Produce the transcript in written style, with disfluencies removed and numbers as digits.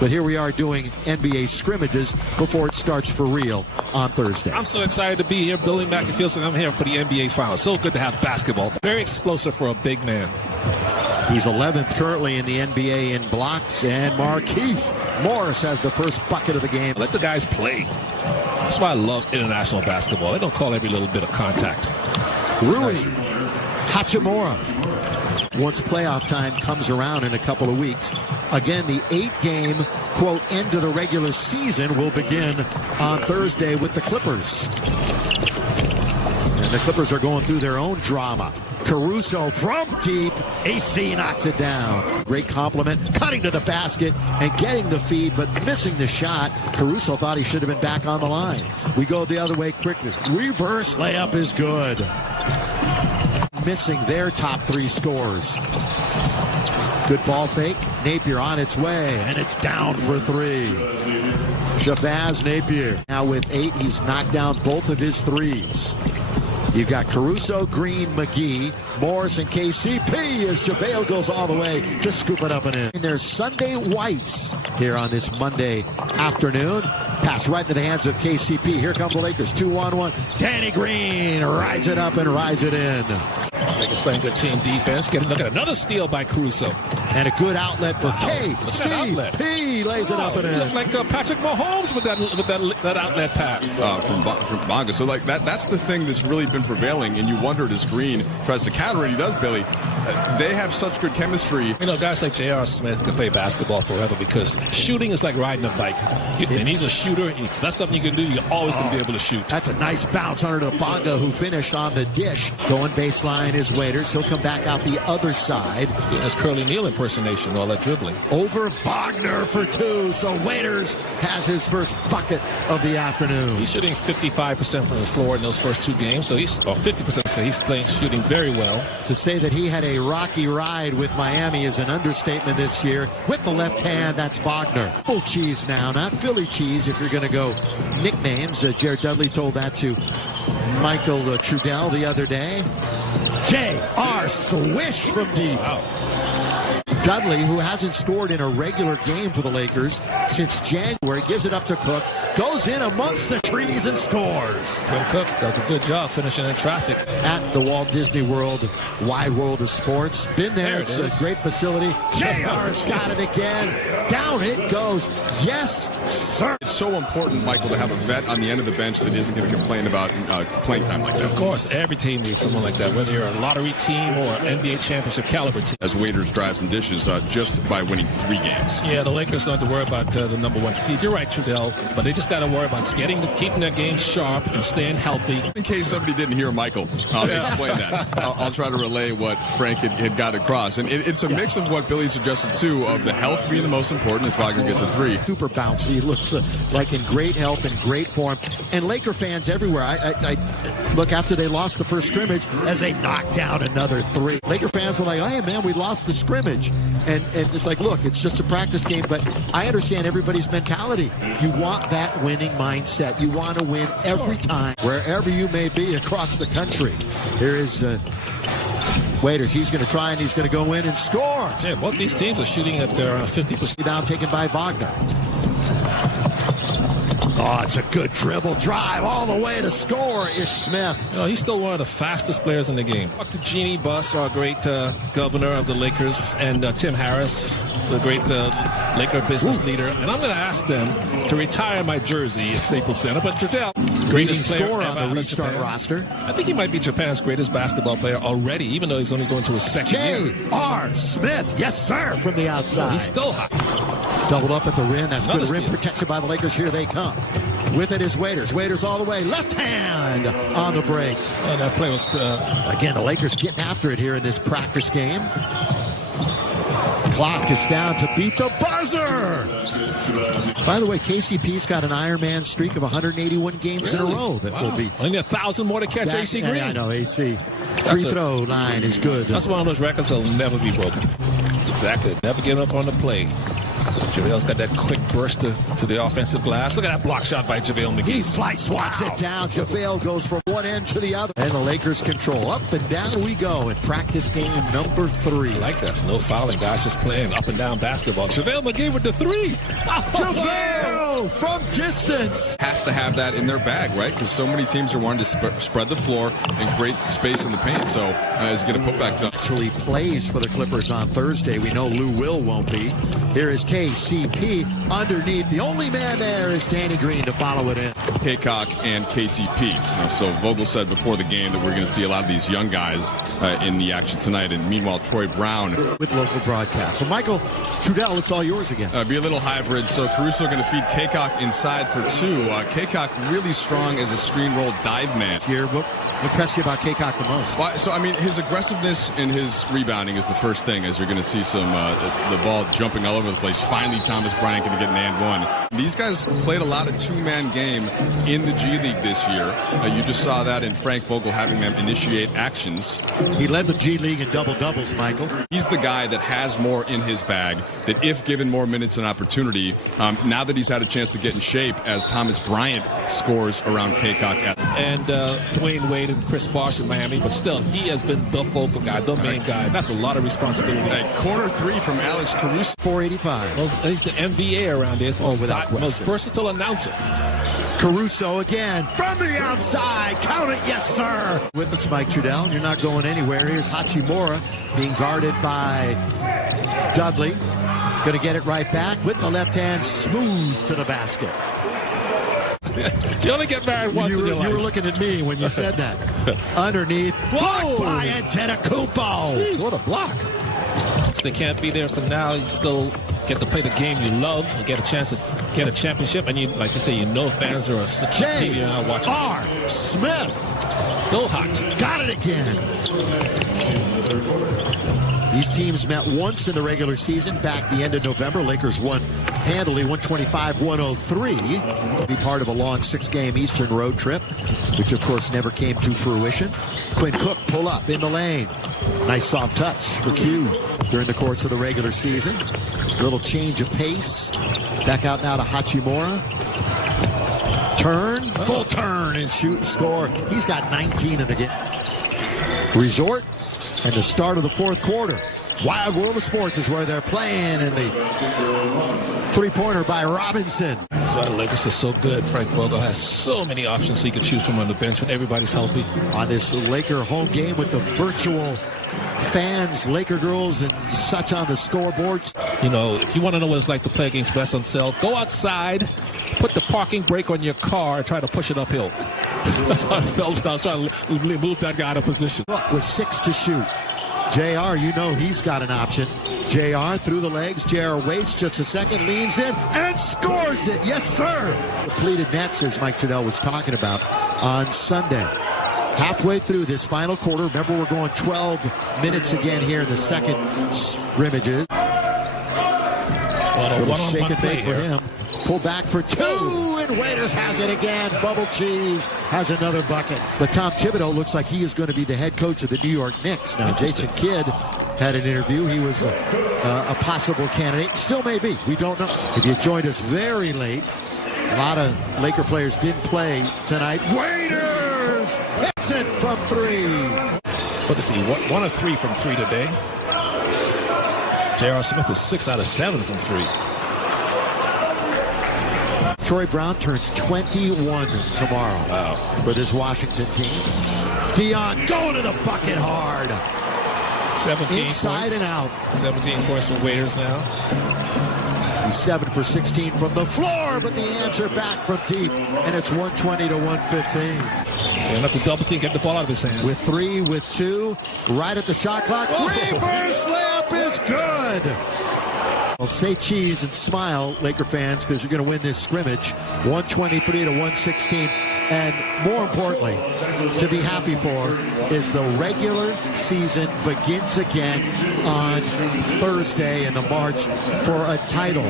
But here we are doing NBA scrimmages before it starts for real on Thursday. I'm so excited to be here. Billy Mack, it feels like I'm here for the NBA Finals. So good to have basketball. Very explosive for a big man. He's 11th currently in the NBA in blocks, and Markieff Morris has the first bucket of the game. Let the guys play. That's why I love international basketball. They don't call every little bit of contact. Rui Hachimura. Once playoff time comes around in a couple of weeks, again, the 8-game, quote, end of the regular season will begin on Thursday with the Clippers. And the Clippers are going through their own drama. Caruso from deep. AC knocks it down. Great compliment. Cutting to the basket and getting the feed, but missing the shot. Caruso thought he should have been back on the line. We go the other way quickly. Reverse layup is good. Missing their top 3 scores. Good ball fake. Napier on its way, and it's down for 3. Shabazz Napier. Now with 8, he's knocked down both of his 3s. You've got Caruso, Green, McGee, Morris, and KCP as JaVale goes all the way to scoop it up and in. And there's Sunday Whites here on this Monday afternoon. Pass right into the hands of KCP. Here come the Lakers. 2-on-1. Danny Green rides it up and rides it in. Lakers playing good team defense. Look at another steal by Caruso. And a good outlet for KCP. Lays it up and in. Look like Patrick Mahomes with that outlet pass. From Bonga. So like that's the thing that's really been prevailing, and you wonder, does Green tries to counter it? He does, Billy. They have such good chemistry. You know, guys like J.R. Smith can play basketball forever because shooting is like riding a bike. And he's a shooter. That's something you can do. You're always going to be able to shoot. That's a nice bounce under to Bonga, who finished on the dish. Going baseline is Waiters. He'll come back out the other side. Yeah, that's Curly Neal impersonation, all that dribbling. Over Wagner for 2. So Waiters has his first bucket of the afternoon. He's shooting 55% from the floor in those first 2 games. So he's 50%. So he's shooting very well. To say that he had a rocky ride with Miami is an understatement this year. With the left hand, that's Wagner. Full cheese now, not Philly cheese if you're going to go nicknames. Jared Dudley told that to Michael Trudell the other day. J.R. Swish from deep. Wow. Dudley, who hasn't scored in a regular game for the Lakers since January, gives it up to Cook, goes in amongst the trees and scores. Tim Cook does a good job finishing in traffic. At the Walt Disney World, Wide World of Sports. Been there. It's a great facility. JR's got it again. Down it goes. Yes, sir. It's so important, Michael, to have a vet on the end of the bench that isn't going to complain about playing time like that. Of course, every team needs someone like that, whether you're a lottery team or an NBA championship caliber team. As Waiters drives and dishes just by winning 3 games. Yeah, the Lakers don't have to worry about the number 1 seed. You're right, Trudell, but they just got to worry about keeping their game sharp and staying healthy. In case somebody didn't hear Michael, I'll explain that. I'll try to relay what Frank had got across. And it's a mix of what Billy suggested, too, of the health being the most important as Wagner gets a 3. Super bouncy. Looks like in great health and great form. And Laker fans everywhere. I look after they lost the first scrimmage as they knocked down another 3. Laker fans were like, hey, man, we lost the scrimmage. And it's like, look, it's just a practice game, but I understand everybody's mentality. You want that winning mindset. You want to win every time, wherever you may be across the country. Here is Waiters. He's going to try, and he's going to go in and score. Yeah, both these teams are shooting at 50%. Rebound taken by Wagner. Oh, it's a good dribble drive all the way to score. Ish Smith. You know, he's still one of the fastest players in the game. Talk to Jeannie Buss, our great governor of the Lakers, and Tim Harris, the great Laker business leader. And I'm going to ask them to retire my jersey at Staples Center. But Trudell, leading scorer on the restart roster. I think he might be Japan's greatest basketball player already, even though he's only going to his second year. J.R. Smith, yes, sir, from the outside. Oh, he's still hot. Doubled up at the rim. That's Another good rim steal. protection by the Lakers. Here they come. With it is Waiters. Waiters all the way. Left hand on the break. Oh, that play was... Again, the Lakers getting after it here in this practice game. Clock is down to beat the buzzer. By the way, KCP's got an Ironman streak of 181 games in a row that will be... Only 1,000 more to catch AC Green. I know, AC. Free throw line is good. That's one of those records that will never be broken. Exactly. Never give up on the play. JaVale's got that quick burst to the offensive glass. Look at that block shot by JaVale McGee. He fly swats it down. JaVale goes from one end to the other. And the Lakers control. Up and down we go in practice game number 3. I like that. No fouling. Guys just playing up and down basketball. JaVale McGee with the 3. JaVale from distance. Has to have that in their bag, right? Because so many teams are wanting to spread the floor and create space in the paint. So he's going to put back done. Actually plays for the Clippers on Thursday. We know Lou Will won't be. Here is KCP underneath. The only man there is Danny Green to follow it in. Haycock and KCP. So Vogel said before the game that we're going to see a lot of these young guys in the action tonight. And meanwhile, Troy Brown with local broadcast. So Michael Trudell, it's all yours again. Be a little hybrid. So Caruso going to feed Haycock inside for 2. Haycock really strong as a screen roll dive man. Here, what impressed you about Haycock the most? Well, so I mean, his aggressiveness and his rebounding is the first thing, as you're going to see some the ball jumping all over the place. Finally, Thomas Bryant going to get an and one. These guys played a lot of two-man game in the G League this year. You just saw that in Frank Vogel having them initiate actions. He led the G League in double-doubles, Michael. He's the guy that has more in his bag, that if given more minutes and opportunity, now that he's had a chance to get in shape as Thomas Bryant scores around Haycock. And Dwayne Wade and Chris Bosh in Miami, but still, he has been the focal guy, the main guy. That's a lot of responsibility. Corner 3 from Alex Caruso. 485. He's the MVA around here. So without question. Most versatile announcer. Caruso again from the outside. Count it, yes, sir. With us, Mike Trudell. You're not going anywhere. Here's Hachimura being guarded by Dudley. Going to get it right back with the left hand, smooth to the basket. You only get married once in your life. You were looking at me when you said that. Underneath. Blocked by Antetokounmpo. What a block. They can't be there for now. You still get to play the game you love. You get a chance to get a championship. And you, like you say, you know fans are J.R. watching. Smith. Still hot. Got it again. These teams met once in the regular season back the end of November. Lakers won handily 125-103. Be part of a long 6-game Eastern road trip, which of course never came to fruition. Quinn Cook pull up in the lane. Nice soft touch for Q during the course of the regular season. A little change of pace. Back out now to Hachimura. Turn, full turn and shoot and score. He's got 19 in the game. Resort. And the start of the fourth quarter. Wild World of Sports is where they're playing, and the three-pointer by Robinson. That's why the Lakers are so good. Frank Vogel has so many options so he can choose from on the bench when everybody's healthy. On this Laker home game with the virtual fans, Laker girls, and such on the scoreboards. You know, if you want to know what it's like to play against West on Cell, go outside, put the parking brake on your car, and try to push it uphill. That's how I felt when I was trying to move that guy out of position. With 6 to shoot. JR, you know he's got an option. JR through the legs. JR waits just a second, leans in, and scores it. Yes, sir. Depleted nets, as Mike Trudell was talking about on Sunday. Halfway through this final quarter. Remember, we're going 12 minutes again here in the second scrimmages. Well, little shake and bake for him. Pull back for 2, and Waiters has it again. Bubble Cheese has another bucket. But Tom Thibodeau looks like he is going to be the head coach of the New York Knicks. Now, Jason Kidd had an interview. He was a possible candidate. Still may be. We don't know. If you joined us very late, a lot of Laker players didn't play tonight. Waiters hits it from 3. But let's see, 1 of 3 from 3 today. J.R. Smith is 6 out of 7 from 3. Troy Brown turns 21 tomorrow for this Washington team. Dion going to the bucket hard. 17 inside points. And out. 17 points for Waiters now. He's 7 for 16 from the floor, but the answer back from deep, and it's 120 to 115. And up the double team, get the ball out of his hand. With 3, with 2, right at the shot clock. Reverse layup is good. Well, say cheese and smile, Laker fans, because you're going to win this scrimmage. 123 to 116. And more importantly, to be happy for is the regular season begins again on Thursday in the march for a title.